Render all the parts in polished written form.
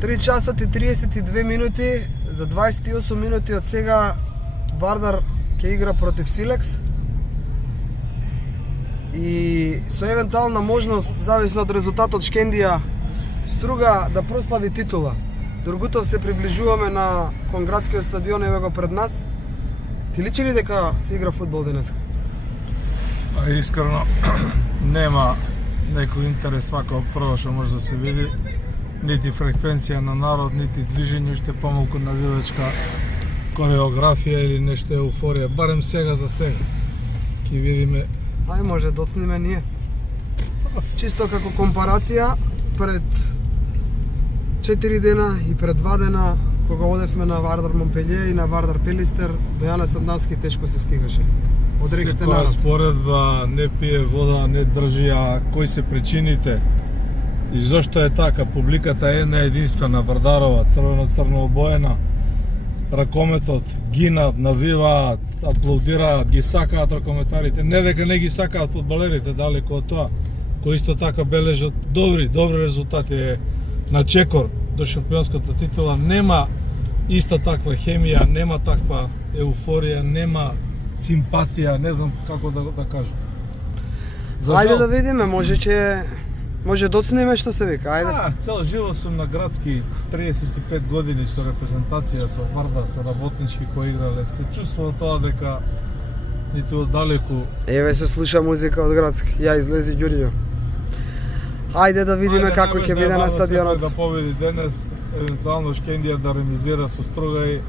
3 часот и 32 минути, за 28 минути од сега Вардар ќе игра против Силекс. И со евентуална можност, зависно од резултатот, Шкендија Струга да прослави титула. Дургутов се приближуваме на Конградскиот стадион, еве го пред нас. Ти личи ли дека се игра фудбал денеска? Искрено нема некој интерес вака прво што може да се види. Нити фреквенција на народ, нити движење, уште помалку навивачка кореографија или нешто еуфорија. Барем сега за сега. Ќе видиме. Ај, може да оцниме ние. Чисто како компарација, пред 4 дена и пред 2 дена, кога одевме на Вардар Монпелје и на Вардар Пелистер, до Јане Саднавски тешко се стигаше. Од реките народ. Секоја споредба не пие вода, не држи, а кои се причините и зошто е така. Публиката е една единствена, Вардарова, црвено-црно обоена. Ракометот гинат, навиваат, аплаудираат, ги сакаат ракометарите. Не дека не ги сакаат фудбалерите, далеко од тоа, кои исто така бележат добри резултати на чекор до шампионската титула. Нема иста таква хемија, нема таква еуфорија, нема симпатија, не знам како да кажам. Ајде да видиме, може доцнеме што се вика, ајде. Цел живот сум на градски, 35 години со репрезентација, со Вардар, со работнички кои играле. Се чувствува тоа дека ниту оддалеку. Еве се слуша музика од градски. Ја излези Ѓурѓо. Ајде да видиме како ќе биде на стадионот. Да победи денес, евентуално Шкендија да ремизира со Струга и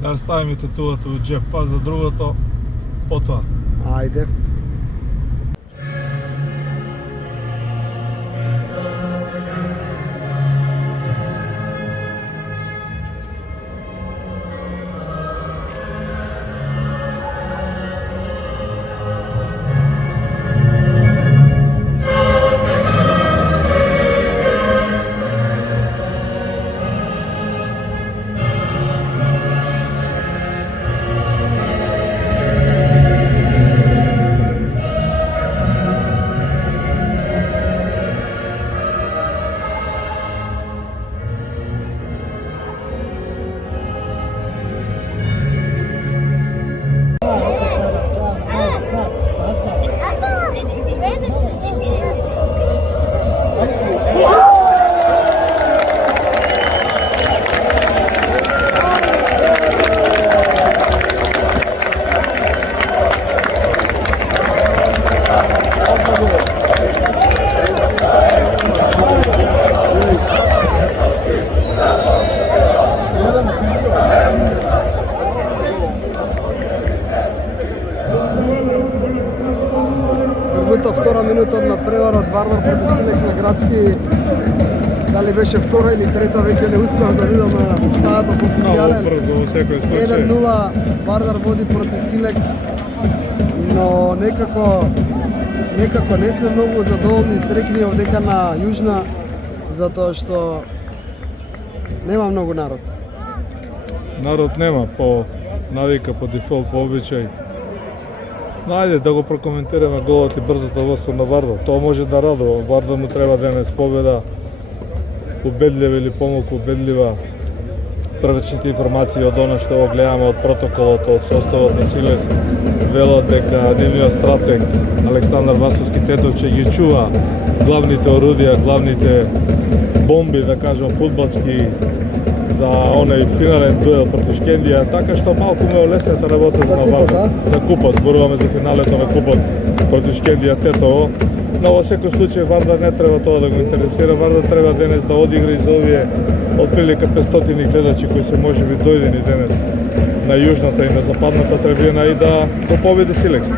да ставиме титулата во џеп, па за другото потоа. Ајде. Втора минута од надпреварот Вардар против Силекс на градски. Дали беше втора или трета, веќе не успеав да видам на саатот официјален. 1-0 Вардар води против Силекс, но некако не сме многу задоволни и среќни овдека на Јужна, затоа што нема многу народ. Народ нема, по навика, по дефолт, по обичај. Но ајде да го прокоментираме голот и брзото водство на Вардар. Тоа може да радува. Вардар му треба денес победа, убедлива или помалку убедлива. Првичните информации од она што го гледаме од протоколот, од составот на Силекс, велат дека нивниот стратег Александар Васовски Тетовче ги чува главните орудија, главните бомби, да кажам, фудбалски за оној финален дуел против Шкендија, така што малку ме олеснета работа за Вардар. За купот, зборуваме за финалето на купот против Шкендија Тетово. Но во секој случај Вардар не треба тоа да го интересира. Вардар треба денес да одигра и за овие отприлика 500 гледачи кои се можеби дојдени денес на јужната и на западната трибина и да го победи Силекс.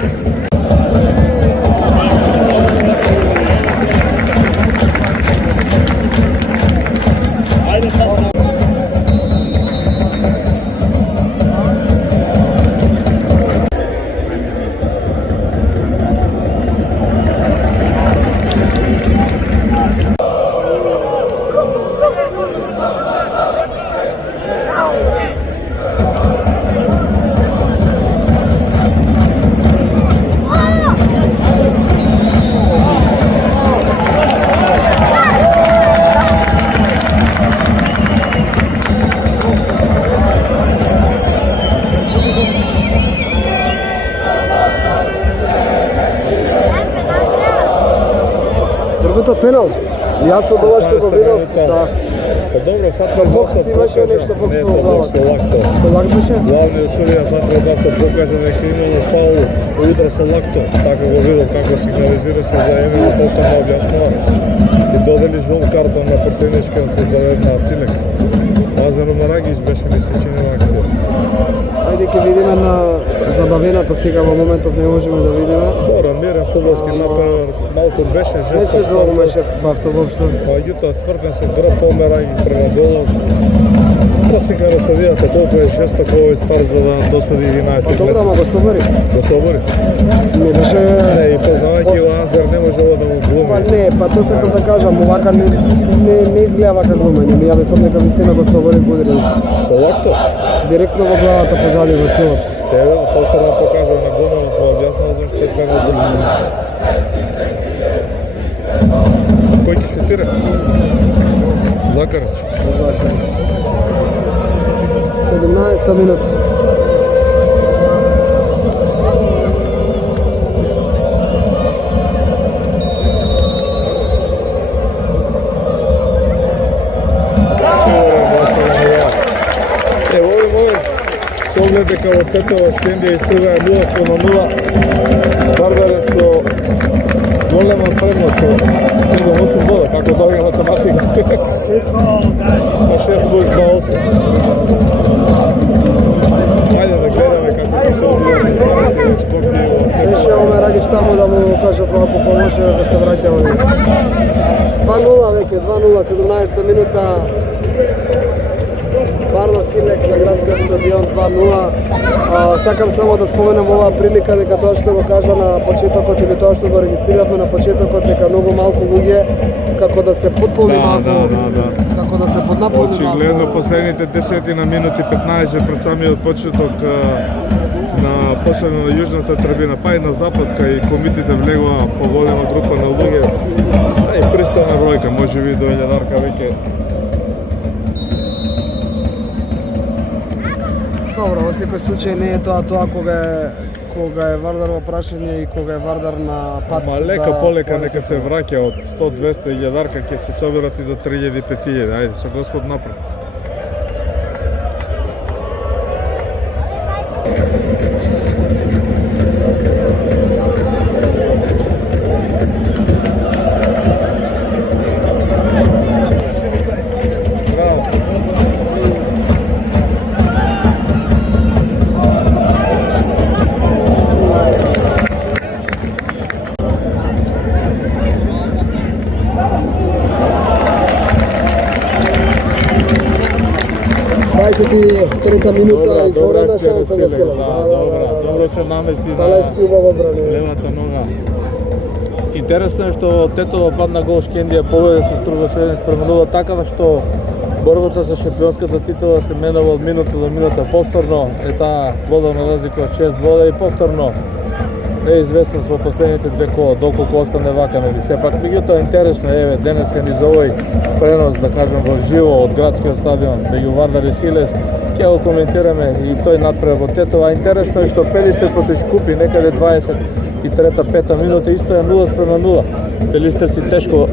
Боксот пенал. Јас од ова што го видов, да. Па добро, фатно Со бокс имаше нешто бокс во главата. Со лакто беше? Главниот судија фатно завто покажа дека имало фаул удра со лакто. Така го видов како сигнализираше за Емило, повторно објаснува и додели жол картон на противничкиот фудбалер на Силекс. Лазаро Марагич беше мисличена акција. Ајде ќе видиме на забавената сега во моментов не можеме да видиме. Добро, мирен фудбалски напад, малку беше жесток. Не се долгомеше бавто воопшто. Меѓутоа свртен со грб померања према голот. Просика расудијата колку е жесток овој стар за да досуди 11 лет. Добро, ама го собори. Го собори? Не беше... Не, и познавајќи Лазар не може ово да го глуми. Па не, па тоа сакам да кажам, овака не изгледа вака глумење. Ја мислам дека вистина го собори го удрил. Со лакто? Директно во главата позади во тилот. Еве, повторно покажа на гомелот, па објаснува зашто е пенал досуди. Кој ќе шутира? Закарич. 17 минут. Ево овој момент се оглед дека во Тетова Шкендија испрваа 0:0. Вардар е со голема предност со 7-8 бода, како доаѓа математиката. Па 6 плюс 2-8. Ајде да гледаме како ќе се одвијат станите Скопје во Тетова. Беше Омер Рагич таму да му кажат малку помоше да се враќа овој. 2:0 веќе, 2:0, 17 минута. Вардар Силекс на градскиот стадион 2:0. Сакам само да споменам оваа прилика дека тоа што го кажа на почетокот или тоа што го регистриравме на почетокот дека многу малку луѓе како да се потполни малку. Како да се поднаполни малку. Очигледно последните 10 на минути 15 пред самиот почеток на последно на јужната трибина, па и на запад кај комитите влегува поголема група на луѓе. И пристојна бројка, можеби до 1000 веќе. Добро, во секој случај не е тоа кога е Вардар во прашање и кога е Вардар на пат. Ма лека полека нека се враќа од 100-200 илјадарка ќе се соберат и до 3000-5000. Ајде, со Господ напред. Трета минута изворена шанса за Силекс. Добро се намести Талески убав одбрана. левата нога. Интересно е што Тетова падна гол Шкендија победе со Струга 7:0, така да што борбата за шампионската титула се менува од минута до минута. Повторно е таа бодовна разлика од 6 бода и повторно неизвестност во последните две кола, доколку остане вака, нели сепак. Меѓутоа интересно е, еве, денеска низ овој пренос, да кажем, во живо од градскиот стадион меѓу Вардар и Силекс, ќе го коментираме и тој надпревар во Тетова. Интересно е што Пелистер против Шкупи некаде 23-5 минута исто е 0:0. Пелистер си тешко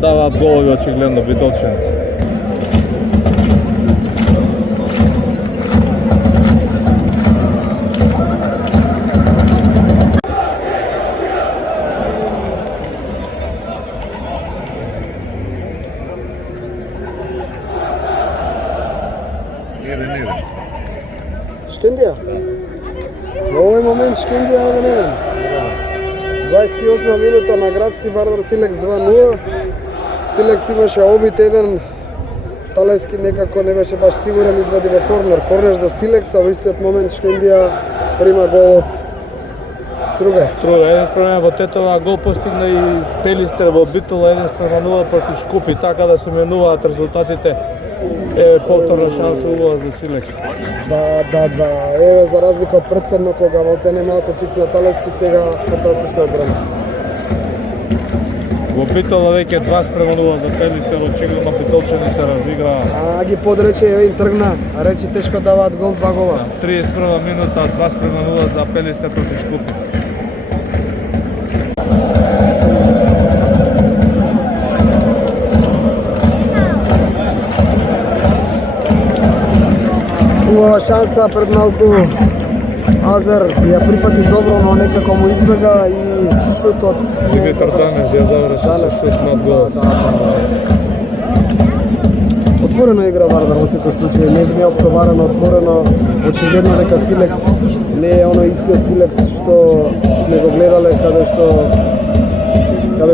даваат голови, очигледно Битолчани. Шкендија? Во овој момент Шкендија 1-1. 28 минута на градски Вардар Силекс 2:0. Силекс имаше обид еден, Талески некако не беше баш сигурен, извади во корнер. Корнер за Силекс, а во истиот момент Шкендија прима гол од Струга. Струга 1:1 во Тетова, гол постигна и Пелистер во Битола 1:0 против Шкупи, така да се менуваат резултатите. Еве повторна шанса убава за Силекс. Да. Еве за разлика од претходно кога Валтене малку кикс на Талески, сега фантастична одбрана. Во Битола веќе 2:0 за Пелистер, очигледно Битолчани се разиграа. Ги подрече, еве им тргна, рече тешко даваат гол, 2 гола. 31 минута, 2:0 за Пелистер против Шкупи. Убава шанса пред малку. Азер ја прифати добро, но некако му избега и шутот. Димитар Данев ја заврши со шут над гол. Отворено игра Вардар во секој случај, не е оптоварено, отворено. Очигледно дека Силекс не е оној истиот Силекс што сме го гледале, каде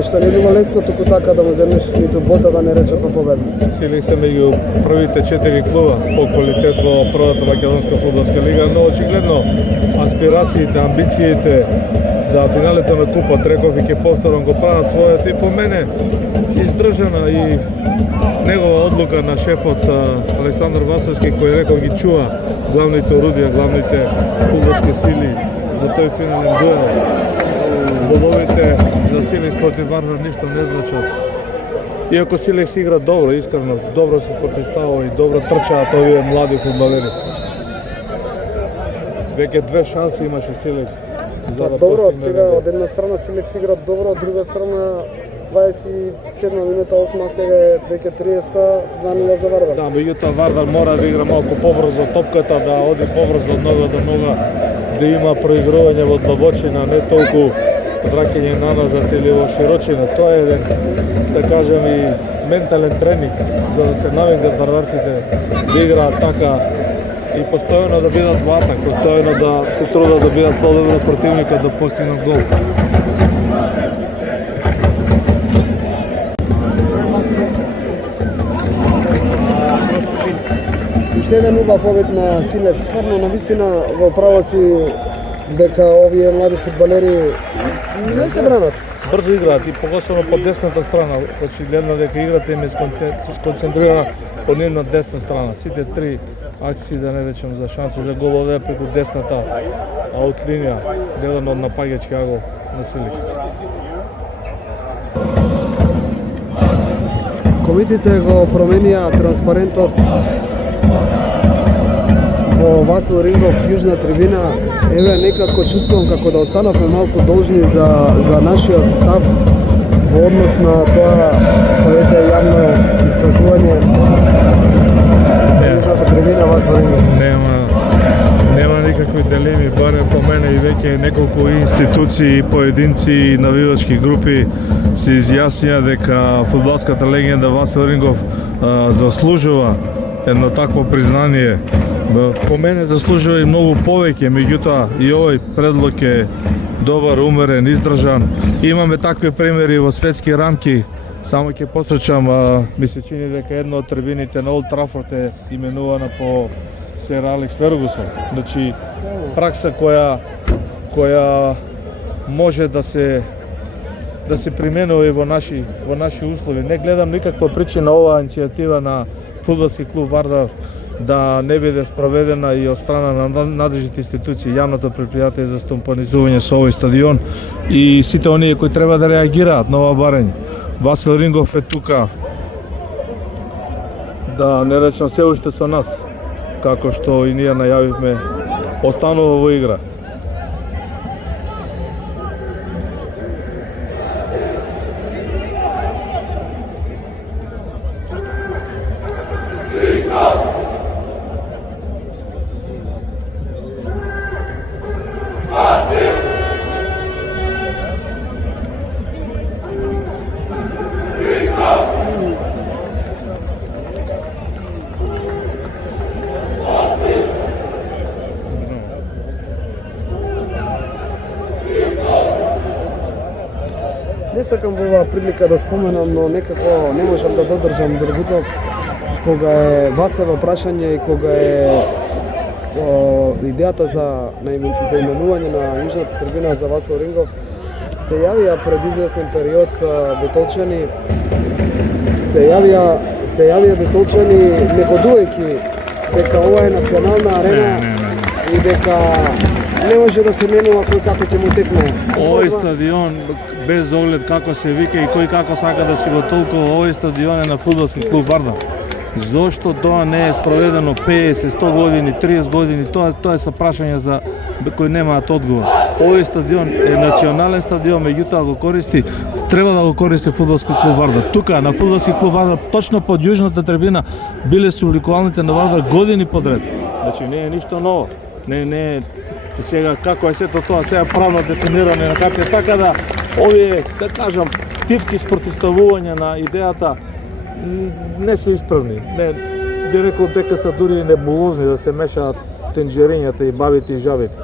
што не било лесно туку така да му земнеш ниту бота да не рече по победа. Силекс е меѓу првите 4 клуба по квалитет во првата македонска фудбалска лига, но очигледно аспирациите, амбициите за финалите на купа, реков и ќе повторам, го прават својот и по мене издржана и негова одлука на шефот Александар Васовски, кој реков ги чува главните орудија, главните фудбалски сили за тој финален дуел. Головите за Силекс против Вардар ништо не значат. Иако Силекс игра добро, искрено, добро се противстава и добро трчаат овие млади фудбалери. Веќе 2 шанси имаше Силекс за да добро, постигне сега него. од една страна Силекс игра добро, од друга страна 27 минута 8 сега е веќе 30-та 2-0 за Вардар. Да, меѓутоа Вардар мора да игра малку побрзо топката, да оди побрзо од нога до нога, да има проигрување во длабочина, не толку враќање наназад или во широчина. Тоа е еден, да кажем, и ментален тренинг за да се навикнат вардарците да играат така и постојано да бидат во атак, постојано да се трудат да бидат подобро противника да постигнат гол. Уште еден убав обид на Силекс. Стварно, навистина, во право си дека овие млади фудбалери не се бранат. Брзо играат и погосено по десната страна. Очигледно дека играта им е сконцентрирана по нивна десна страна. Сите 3 акции, да не речем за шанси за голове преку десната аутлинија, деден од напаѓачки агол на Силекс. Комитите го променија транспарентот во Васил Рингов, јужна трибина. Еве, некако чувствувам како да останавме малку должни за нашиот став во однос на тоа своите јавно искажување за јужната трибина Васил Рингов. Нема никакви дилеми, барем по мене и веќе неколку институции, поединци и навивачки групи се изјаснија дека фудбалската легенда Васил Рингов заслужува едно такво признание. По мене заслужува и многу повеќе, меѓутоа и овој предлог е добар, умерен, издржан. Имаме такви примери во светски рамки. Само ќе посочам, ми се чини дека една од трибините на Олд Трафорд е именувана по сер Алекс Фергусон. Значи, пракса која може да се применува и во наши услови. Не гледам никаква причина оваа иницијатива на фудбалски клуб Вардар да не биде спроведена и од страна на надлежните институции, јавното предпријатие за стомпанизување со овој стадион и сите оние кои треба да реагираат на ова барање. Васил Рингов е тука, да не речам, се уште со нас, како што и ние најавивме, останува во игра. Не сакам во оваа прилика да споменам, но некако не можам да додржам Драгутов кога е Васево прашање и кога е идејата за именување на јужната трибина за Васил Рингов се јавија пред извесен период бетолчани, се јавија бетолчани негодувајќи дека ова е национална арена и дека не може да се менува кој како ќе му текне. Овој стадион, без оглед како се вика и кој како сака да си го толкува, овој стадион е на фудбалски клуб Вардар. Зошто тоа не е спроведено 50, 100 години, 30 години, тоа е са прашања за кои немаат одговор. Овој стадион е национален стадион, меѓутоа го користи, треба да го користи фудбалски клуб Вардар. Тука на фудбалски клуб Вардар, точно под јужната трибина, биле символикуалните на Вардар години подред. Значи не е ништо ново. Не е сега како е сето тоа сега правно дефинирано на како е, така да овие, да кажам, тивки спротивставувања на идејата не се исправни. Не би рекол дека се дури небулозни да се мешаат тенџерињата и бабите и жабите.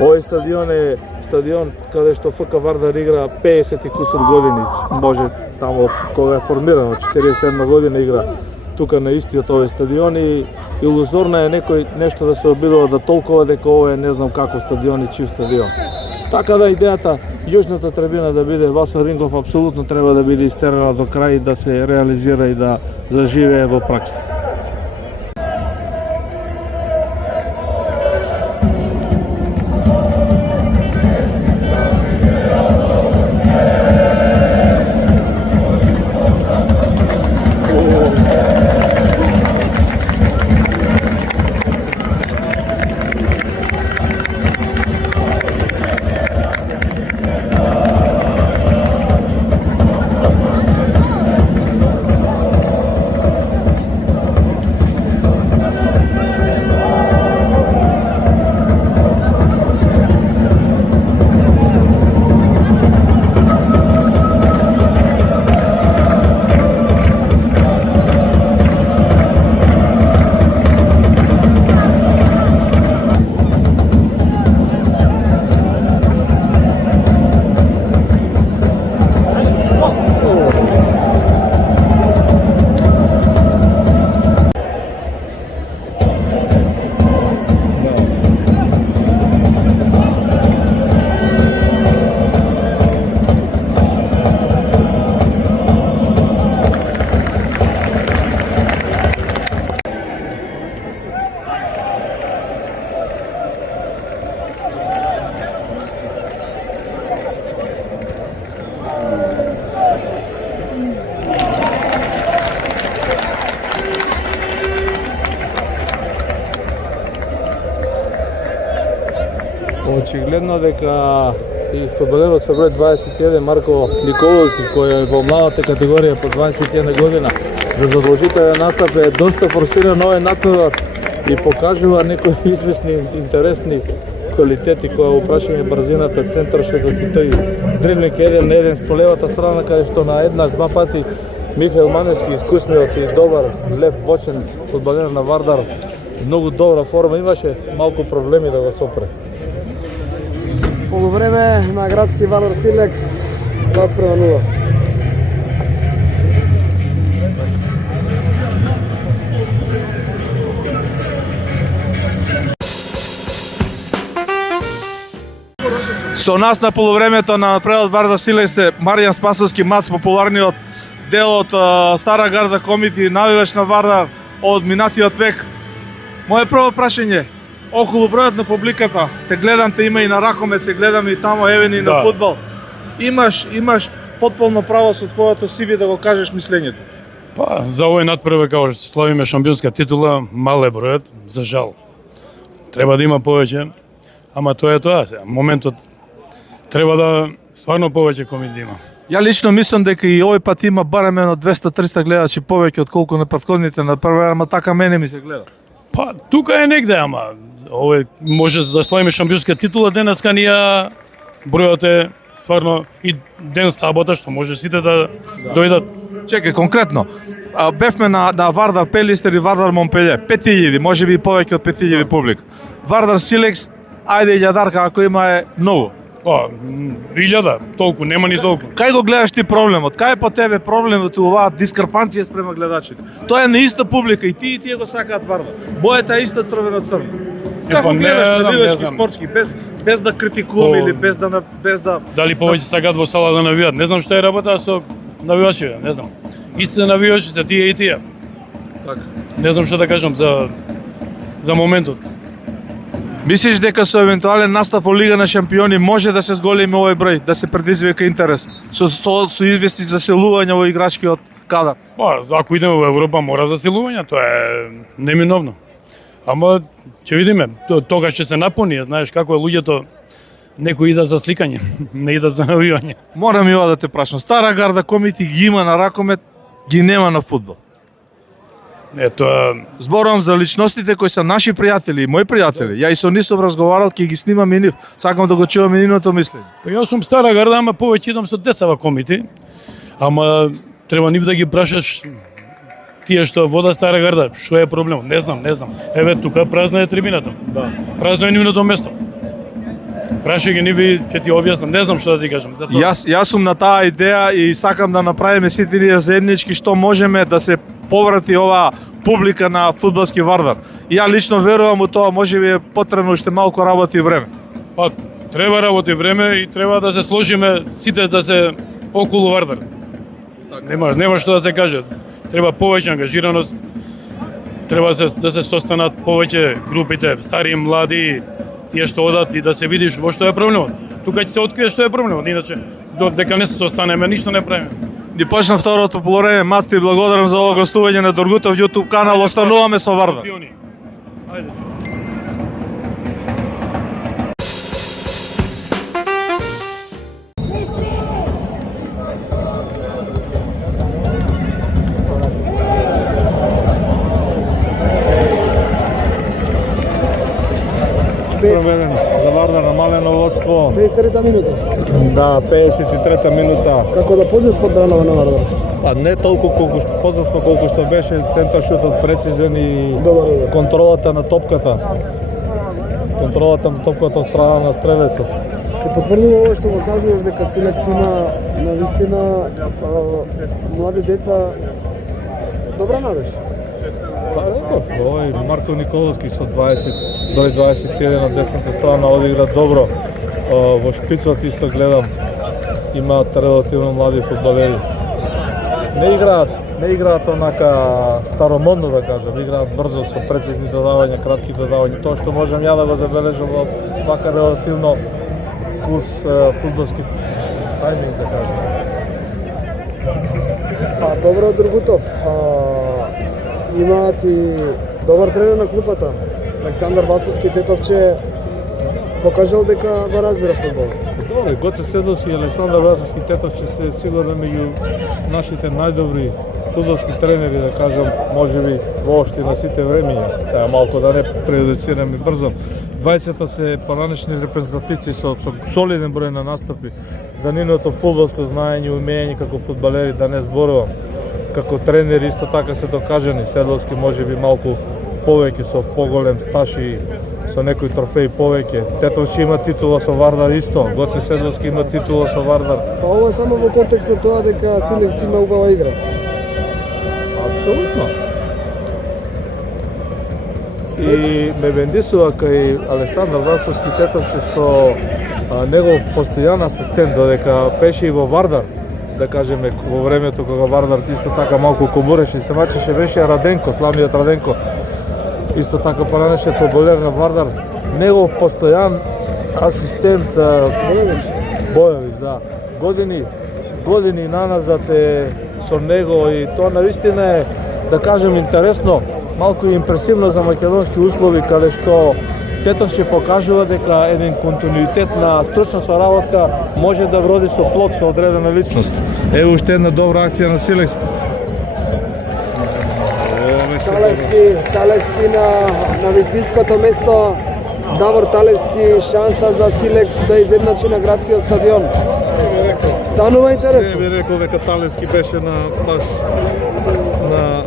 Овој стадион е стадион каде што ФК Вардар игра 50 и кусур години, може тамо кога е формирано, 47 година игра тука на истиот овој стадион и илузорно е некој нешто да се обидува да толкова дека ова е не знам како стадион и чив стадион. Така да идејата јужната трибина да биде Васо Рингов апсолутно треба да биде истерана до крај, да се реализира и да заживее во пракса. Очигледно дека и фудбалерот со број 21 Марко Николовски, кој е во младата категорија по 21 година за задолжителен настап е доста форсиран овој натпревар и покажува некои известни интересни квалитети која во прашање брзината, центаршотот и тој дриблинг 1 на 1 по левата страна каде што на еднаш два пати Михаил Маневски, искусниот и добар лев бочен фудбалер на Вардар, многу добра форма имаше, малку проблеми да го сопре. Полувреме на градски Вардар Силекс 2:0. Со нас на полувремето на предот Вардар Силекс е Маријан Спасовски, Мац, популарниот дел од Стара Гарда комити, навивач на Вардар од минатиот век. Моje прво прашање, околу бројот на публиката, те гледам, те има и на Ракомет, се гледам и тамо, евен и на фудбал. Имаш потполно право со твоето CV да го кажеш мислењето. Па, за овој надпревар како што славиме шампионска титула, мал е бројот, за жал. Треба да има повеќе, ама тоа е тоа сега. Моментот треба да стварно повеќе комит да има. Ја лично мислам дека и овој пат има барем едно 200-300 гледачи повеќе од колку на претходните надпревари, ама така мене ми се гледа. Па, тука е негде, ама овој може да славиме шампионска титула, денеска ние бројот е стварно и ден сабота што може сите да дојдат. Чекај, конкретно, бевме на Вардар Пелистер и Вардар Монпелје, 5000, може би и повеќе од 5000 публика. Вардар Силекс, ајде илјадарка ако има е многу. Па, 1000, толку, нема ни толку. Кај го гледаш ти проблемот? Кај е по тебе проблемот оваа дискрепанција спрема гледачите? Тоа е на иста публика и тие го сакаат Вардар. Бојата е иста црвено-црно. Како гледаш навивачки спортски без да критикувам или без да Дали повеќе сакаат во сала да навијат? Не знам што е работа со навивачи, не знам. Истина навивачи се тие и тие. Така. Не знам што да кажам за моментот. Мислиш дека со евентуален настав во Лига на шампиони може да се зголеми овој број, да се предизвика интерес со известни заселувања во играчкиот кадар? Па, ако идеме во Европа мора заселување, тоа е неминовно. Ама ќе видиме, тогаш ќе се напуни, знаеш како е луѓето, некои идат за сликање, не идат за навивање. Морам и ова да те прашам. Стара Гарда комити ги има на Ракомет, ги нема на фудбал. Тоа Зборувам за личностите кои се наши пријатели и мои пријатели. Ја и со нив сум разговарал, ќе ги снимам и нив. Сакам да го чувам и нивното мислење. Па јас сум стара гарда, ама повеќе идам со деца во комити. Ама треба нив да ги прашаш тие што вода стара гарда, што е проблемот? Не знам. Еве тука празна е трибината. Да. Празно е нивното место. Прашај ги нив и ќе ти објаснам, не знам што да ти кажам. Затоа Јас сум на таа идеја и сакам да направиме сите ние заеднички што можеме да се поврати оваа публика на фудбалски Вардар. И ја лично верувам у тоа, можеби е потребно уште малку работа и време. па треба работи време и треба да се сложиме сите да се околу Вардар. Нема што да се каже. Треба повеќе ангажираност. Треба да се состанат повеќе групите, стари и млади, тие што одат и да се видиш во што е проблемот. Тука ќе се открие што е проблемот, иначе дека не се состанеме, ништо не правиме. Ни почна второто полувреме, Мац ти благодарам за ова гостување на Доргутов YouTube канал, остануваме со Вардар. Ајде. Проведен за Вардар на малено водство. 53-та минута. Да, 53-та минута. Како да подзеспа дранава на Вардар? Па не толку колку што беше центар шутот прецизен и Добар удар. контролата на топката. Контролата на топката од страна на стрелецот. Се потврдува ова што го кажуваш дека Силекс има навистина млади деца добра надеж. Па реков, овој Марко Николовски со 20 до 21 на десната страна одигра добро. Во шпицот исто гледам имаат релативно млади фудбалери. Не играат онака старомодно да кажам, играат брзо со прецизни додавања, кратки додавања. Тоа што можам ја да го забележам во вака релативно курс фудбалски тајминг да кажам. Па добро Доргутов. Имаат и добар тренер на клупата. Александар Басовски Тетовче покажал дека го разбира фудбал. Добре, Гоце Седовски и Александар Вразовски Тетовче се сигурно меѓу нашите најдобри фудбалски тренери, да кажам, можеби воопшто на сите времиња. Сега малку да не преюдицирам и брзам. 20-та се поранешни репрезентативци со солиден број на настапи. За нивното фудбалско знаење и умење како фудбалери, да не зборувам. Како тренери исто така се докажани. Седовски можеби малку повеќе со поголем стаж и со некои трофеи повеќе. Тетовче има титула со Вардар исто. Гоце Седовски има титула со Вардар. Па ова само во контекст на тоа дека Силекс има убава игра. Апсолутно. И ме бендисува кај Александар Васовски Тетовче што негов постојан асистент додека беше и во Вардар, да кажеме во времето кога Вардар исто така малку кобуреше и се мачеше, беше Раденко, славниот Раденко. Исто така поранеше фудбалер на Вардар, негов постојан асистент Бојович, да. Години наназад е со него и тоа навистина е, да кажем, интересно, малку и импресивно за македонски услови, каде што Тетовче покажува дека еден континуитет на стручна соработка може да вроди со плод со одредена личност. Ево уште една добра акција на Силекс. Талевски на вистинското место. Давор Талевски, шанса за Силекс да изедначи на градскиот стадион. Станува интересно. Не би рекол дека Талевски беше на баш на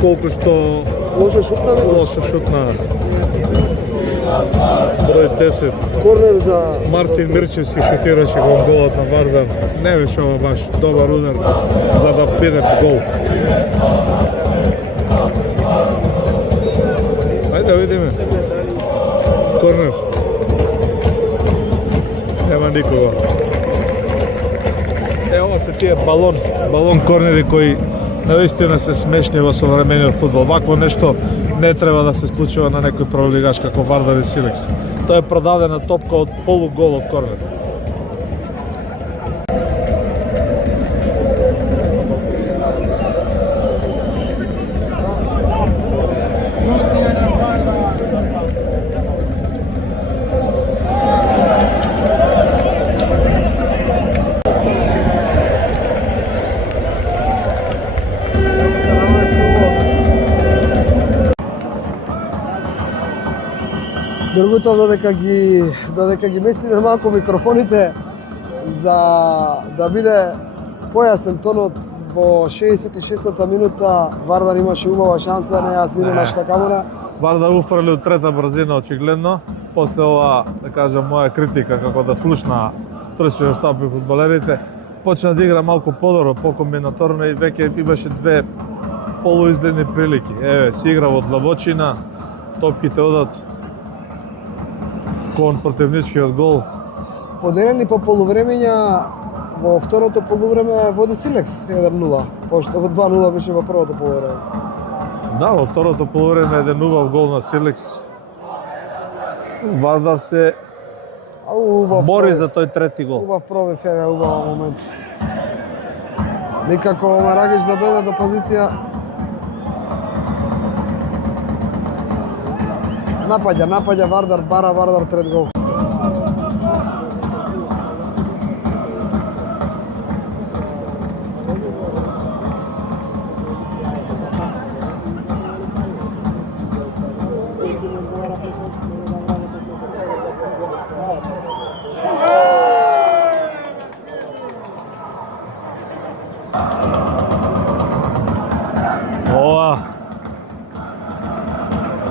колку што Лошо шутна мислиш? лошо шутна. Број 10. Корнер за Мартин Мирчевски шутираше во голот на Вардар. Не беше ова баш добар удар за да биде гол. Ајде да видиме. Корнер. Нема никога. Ова се тие балон корнери кои навистина се смешни во современиот фудбал. Вакво нешто не треба да се случува на некој прволигаш како Вардар и Силекс. Тоа е продадена топка од полугол од корнер. викнутов додека ги местиме малку микрофоните за да биде појасен тонот. Во 66-та минута Вардар имаше убава шанса, не ја снима нашата камера. Вардар уфрли од трета брзина очигледно. После ова, да кажам, моја критика како да слушна стручниот штаб и фудбалерите, почна да игра малку подобро, покомбинаторно и веќе имаше две полуизгледни прилики. Еве, си игра во длабочина, топките одат кон противничкиот гол. Поделени по полувремења, во второто полувреме води Силекс 1-0, пошто во 2-0 беше во првото полувреме. Да, во второто полувреме еден убав гол на Силекс. Вардар се бори за тој трети гол. Убав пробив, еве, убав момент. Никако Марагич да дојде до позиција. Напаѓа Вардар, бара Вардар трет гол.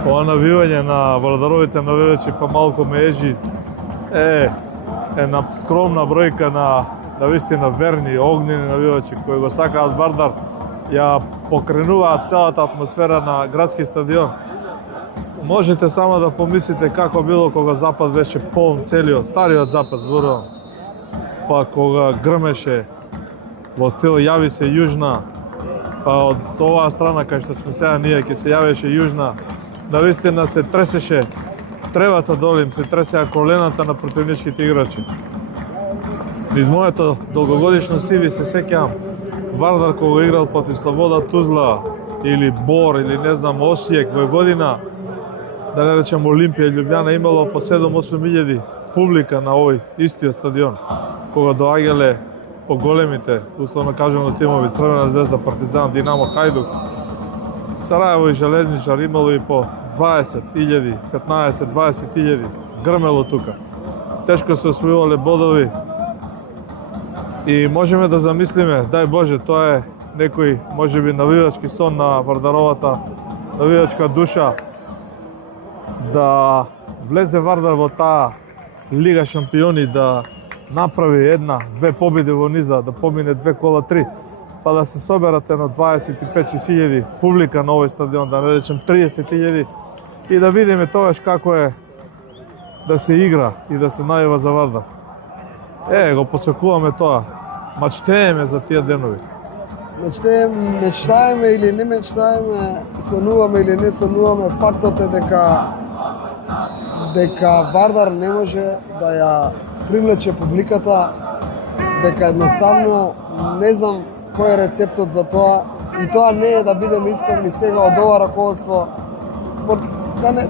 Ова навивање на Вардаровите навивачи па малку ме ежи една скромна бројка на вистина верни, огнени навивачи кои го сакаат Вардар, ја покренуваат целата атмосфера на градски стадион. Можете само да помислите како било кога Запад беше полн, целиот, стариот Запад зборувам, па кога грмеше во стил јави се Јужна, па од оваа страна кај што сме сега ние ќе се јавеше Јужна, навистина се тресеше тревата доле, им се тресеа колената на противничките играчи. Низ моето долгогодишно CV се сеќавам Вардар кога играл против Слобода Тузла или Бор или не знам Осијек, Војводина, да не речем Олимпија, Љубљана имало по 7-8 илјади публика на овој истиот стадион. Кога доаѓале по големите, условно кажано тимови Црвена звезда, Партизан, Динамо, Хајдук, Сараево и Железничар имало и по 20.000, 15-20.000, грмело тука. Тешко се освојувале бодови и можеме да замислиме, дај Боже, тоа е некој можеби навивачки сон на Вардаровата навивачка душа, да влезе Вардар во таа Лига шампиони, да направи една-две победи во низа, да помине 2 кола 3, па да се соберат едно 25.000 публика на овој стадион, да не речем 30.000, и да видиме тогаш како е да се игра и да се најава за Вардар. Го посекуваме тоа. Мечтееме за тие денови. Мечтаеме или не мечтаеме, сонуваме или не сонуваме, фактот е дека Вардар не може да ја привлече публиката, дека едноставно не знам кој е рецептот за тоа, и тоа не е, да бидеме искрени сега, од ова раководство,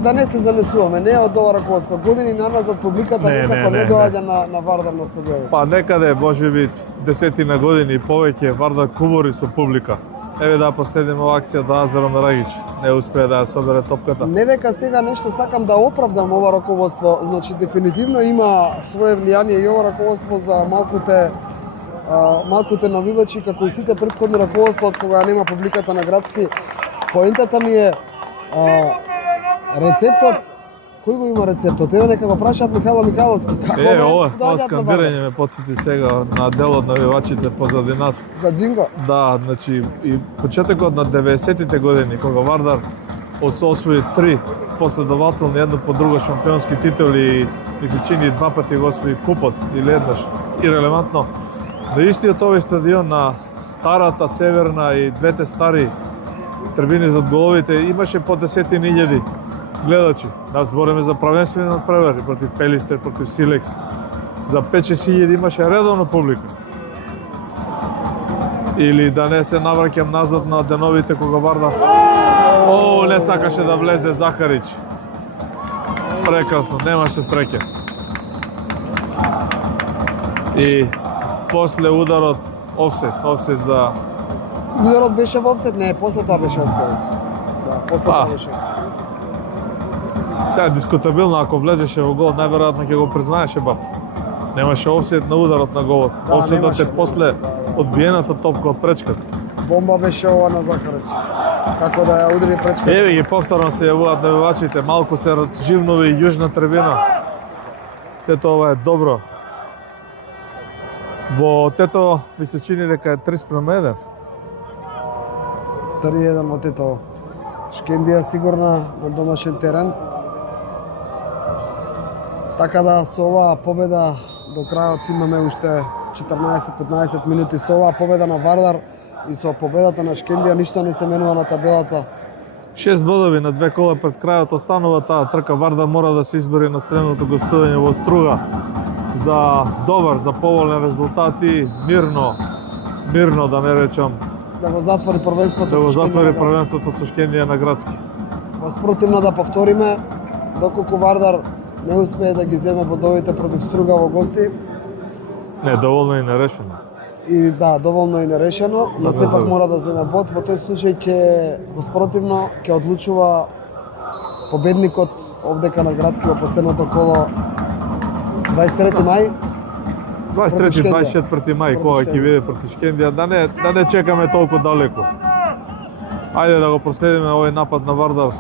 да не се занесуваме, не е од ова раководство. Години наназад публиката некако не доаѓа на Вардар на стадионот. Па некаде, можеби, десетина години и повеќе Вардар кубори со публика. Еве да последиме ова акција до Азаром Рагич, не успее да ја собере топката. Не дека сега нешто сакам да оправдам ова раководство, значи дефинитивно има свое влијание и ова раководство за малкуте навивачи, како и сите претходни раководства од кога нема публиката на градски. Поентата ми е рецептот. Кој го има рецептот? Еве нека го прашаат Михајло Михайловски. Ова скандирање ме потсети сега на делот на навивачите позади нас. За Дзинго? Да, значи и почетокот на 90-тите години, кога Вардар освои 3 последователни едно по друго шампионски титули и ми се чини 2 пати го освои купот или еднаш. Ирелевантно, на истиот овој стадион на старата северна и двете стари трибини зад головите имаше по десетини илјади гледачи. Да збориме за правенствени надпревари против Пелистер, против Силекс. За 5-6 илјади имаше редовно публика. Или да не се навраќам назад на деновите кога Вардар не сакаше да влезе Захарич. Прекрасно, немаше среќа. И после ударот офсет за... Ударот беше во офсет? Не, после тоа беше офсет. Да, после тоа беше офсет. Сега е дискутабилно, ако влезеше во гол, најверојатно ќе го признаеше Бафта. Немаше офсет на ударот на голот. Да, Офсетот немаше, е после одбиената топка од пречката. Бомба беше ова на Захарич. Како да ја удри пречката. Еве ги повторно се јавуваат навивачите, малку се живнови јужна трибина. Сето ова е добро. Во Тетово ми се чини дека е 3:1. 3-1 во Тетово. Шкендија сигурна на домашен терен. Така да со оваа победа до крајот имаме уште 14-15 минути. Со оваа победа на Вардар и со победата на Шкендија ништо не се менува на табелата. 6 бодови на 2 кола пред крајот останува таа трка. Вардар мора да се избори на следното гостување во Струга за добар, за поволен резултат и мирно да не речам, Да го затвори првенството. да го со Шкендија затвори на Градски. првенството со Шкендија на Градски. Воспротивно да повториме, доколку Вардар не успее да ги земе бодовите против Струга во гости, Не, доволно и нерешено. и да, доволно и нерешено, но Да, сепак да. мора да земе бод. Во тој случај ќе воспротивно ќе одлучува победникот овдека на Градски во последното коло 23 мај. 23-24 мај, Против кога ќе Шкендија. биде против Шкендија, да не чекаме толку далеко. Ајде да го проследиме овој напад на Вардар,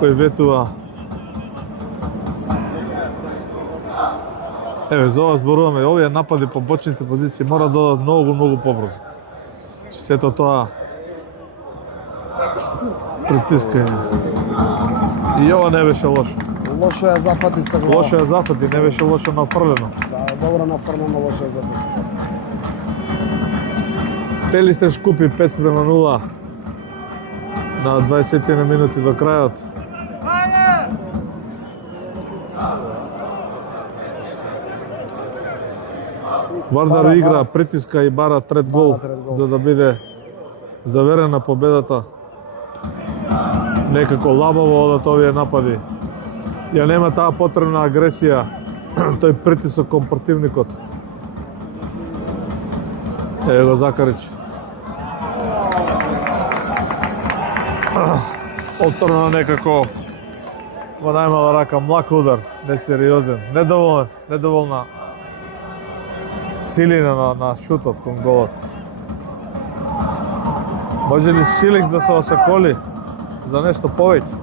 кој ветува. Еве, за ова зборуваме, овие напади по бочните позиции мора да додат многу побрзо. Сето тоа притискање. И ова не беше лошо. Лошо ја зафати со глава. Лошо ја зафати, не беше лошо нафрлено. Да, добро нафрлено, лошо ја зафати. Пелистер Шкупи 5:0 на 20 минути до крајот. Вардар Бара, игра, бара. притиска и бара трет гол, трет гол. за да биде заверена победата. Некако лабаво одат овие напади. Ја нема таа потребна агресија, тој притисок кон противникот. Еве го Закарич. Повторно некако во најмала рака, млак удар, несериозен, недоволна силина на шутот кон голот. Може ли Шилекс да се осаколи за нешто повеќе?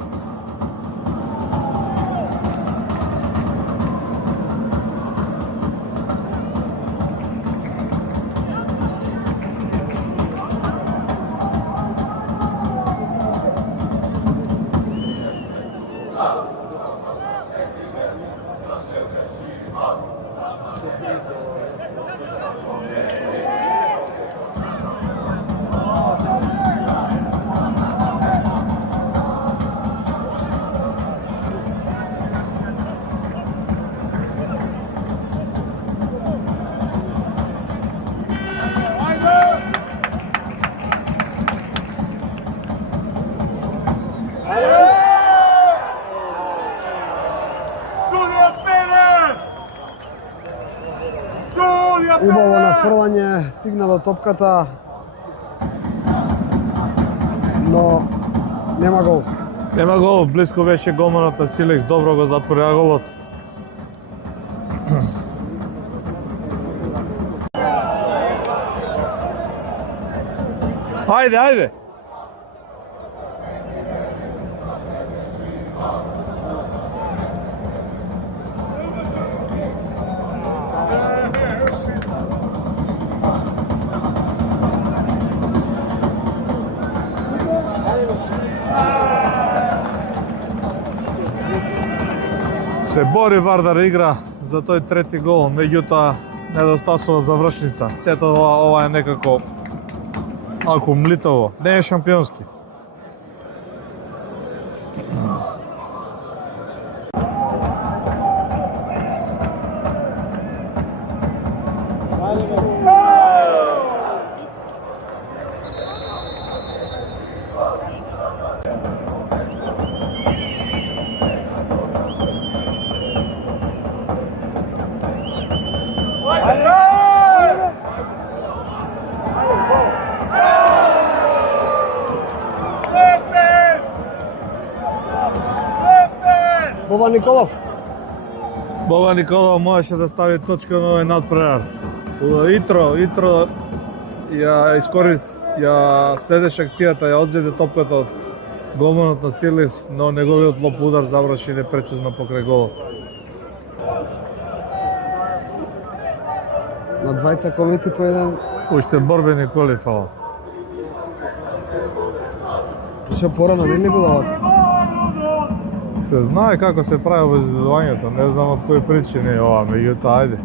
Убаво нафрлање, стигна до топката, но нема гол. Нема гол, близко беше голманот на Силекс, добро го затворија голот. Ајде! Се бори Вардар игра за тој трети гол, меѓутоа недостасува завршница. Сето ова е некако малку млитаво, не е шампионски. Боба Николов. Боба Николов можеше да стави точка на овој надпревар. Итро ја следеше акцијата, ја одзеде топката од голманот на Силекс, но неговиот лоп удар заврши непрецизно покрај голот. На двајца комити по еден. Уште борбени коли фалат. Што порано не ли било вака? Се знае како се прави обезбедувањето, не знам од кои причини ова, меѓутоа ајде.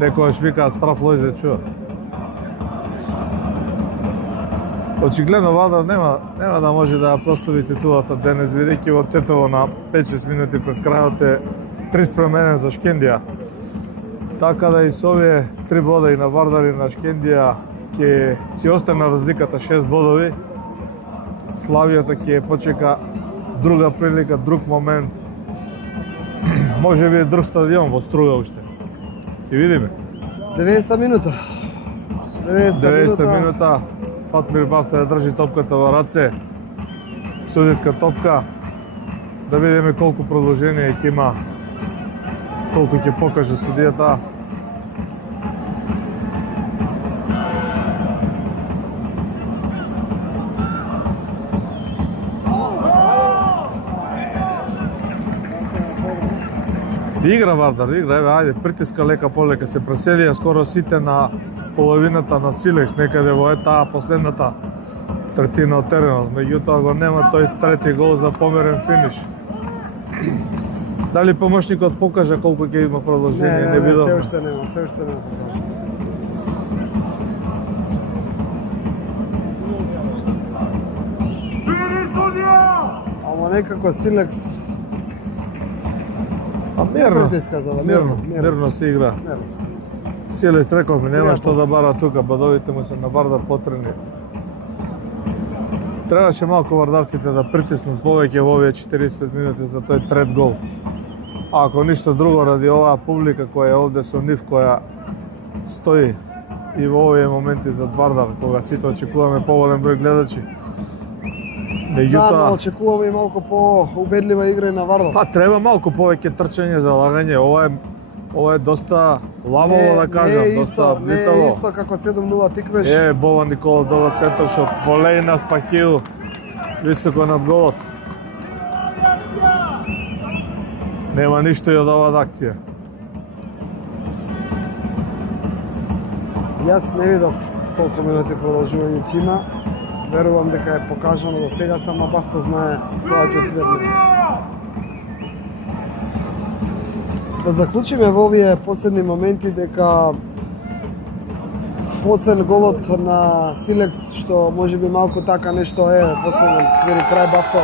Некојаш викаат страф лојзе чува. Очигледно Вардар нема да може да ја прослави титулата денес, бидејќи во Тетово на 5-6 минути пред крајот е 3:1 за Шкендија. Така да и со овие 3 бода и на Вардар и на Шкендија ќе си остана разликата 6 бодови. Славијата ќе почека друга прилика, друг момент. Може би друг стадион во Струга уште. Ќе видиме. 90 минута. 90 минута. Фатмир Бафта ја држи топката во раце. Судиска топка. Да видиме колку продолжение ќе има. Колку ќе покаже судијата. Игра Вардар, игра, еве, ајде, притиска лека по лека, се преселија скоро сите на половината на Силекс, некаде во таа последната третина од теренот, меѓутоа го нема тој трети гол за померен финиш. Дали помошникот покажа колку ќе има продолжение, не видов. Се уште нема покажа. Ама некако Силекс мирно се игра. Силекс рековме, нема што да бара тука, бадовите му се на Вардар потрени. Требаше малку вардарците да притиснат повеќе во овие 45 минути за тој трет гол. А ако ништо друго, ради оваа публика која е овде со нив, која стои и во овие моменти за Вардар, кога сите очекуваме поволен број гледачи. Да, но очекуваме и малку по-убедлива игра и на Вардар. Па треба малку повеќе трчање, залагање. Ова е доста ламово да кажам, доста блитаво. Не е исто како 7-0 тиквеш. Боба Николов добар центаршот, волеј на Спахил, високо над голот. Нема ништо и од оваа акција. Јас не видов колку минути продолжување ќе има. Верувам дека е покажано до сега, само Бафта знае кога ќе сверне. Да заклучиме во овие последни моменти дека освен голот на Силекс, што може би малку така нешто последен свери крај Бафта,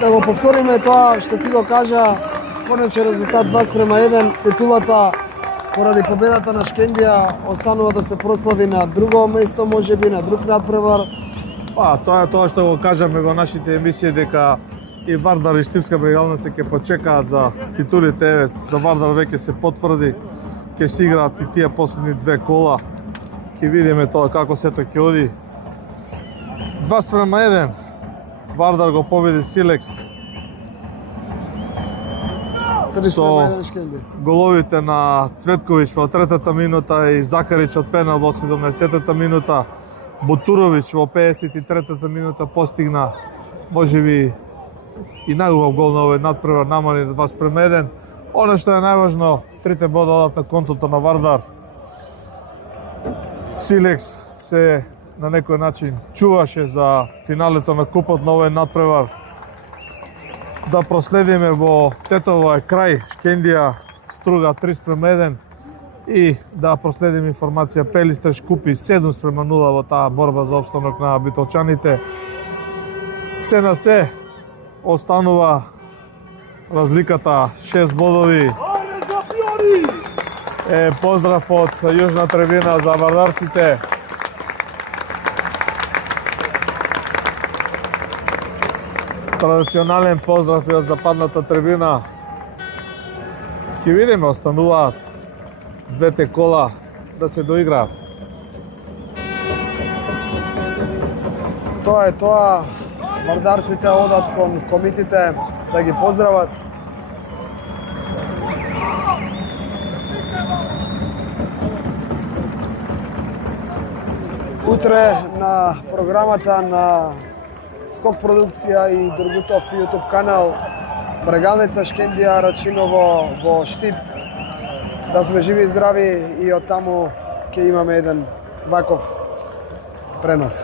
да го повториме тоа што ти го кажа, конечен резултат 2:1, титулата поради победата на Шкендија останува да се прослави на друго место, може би на друг надпревар. Па, тоа е тоа што го кажаме во нашите емисии, дека и Вардар и Штипска брегална се ќе почекаат за титулите. За Вардар веќе се потврди, ќе се играат и тие последни 2 кола. Ќе видиме тоа како сето ќе оди. 2:1. Вардар го победи Силекс. Со головите на Цветковиќ во 3-та минута и Закарич од пенал во 17-та минута. Бутуровиќ во 53-та минута постигна можеби и најубав гол на овој надпревар, намали 2:1. Оно што е најважно, 3 бода одат на контото на Вардар. Силекс се на некој начин чуваше за финалето на купот на овој надпревар. Да проследиме во Тетово е крај, Шкендија Струга 3:1 и да проследиме информација, Пелистреж купи 7:0 во таа борба за опстанок на битолчаните. Се на се останува разликата 6 бодови. Поздрав од јужна трибина за вардарците. Традиционален поздрав и од западната трибина. Ќе видиме, остануваат двете кола да се доиграат. Тоа е тоа. вардарците одат кон комитите да ги поздрават. Утре на програмата на Скок продукција и Дургутов YouTube канал Брегалница, Шкендија, Рачиново во Штип. Да сме живи и здрави и од таму ќе имаме еден ваков пренос.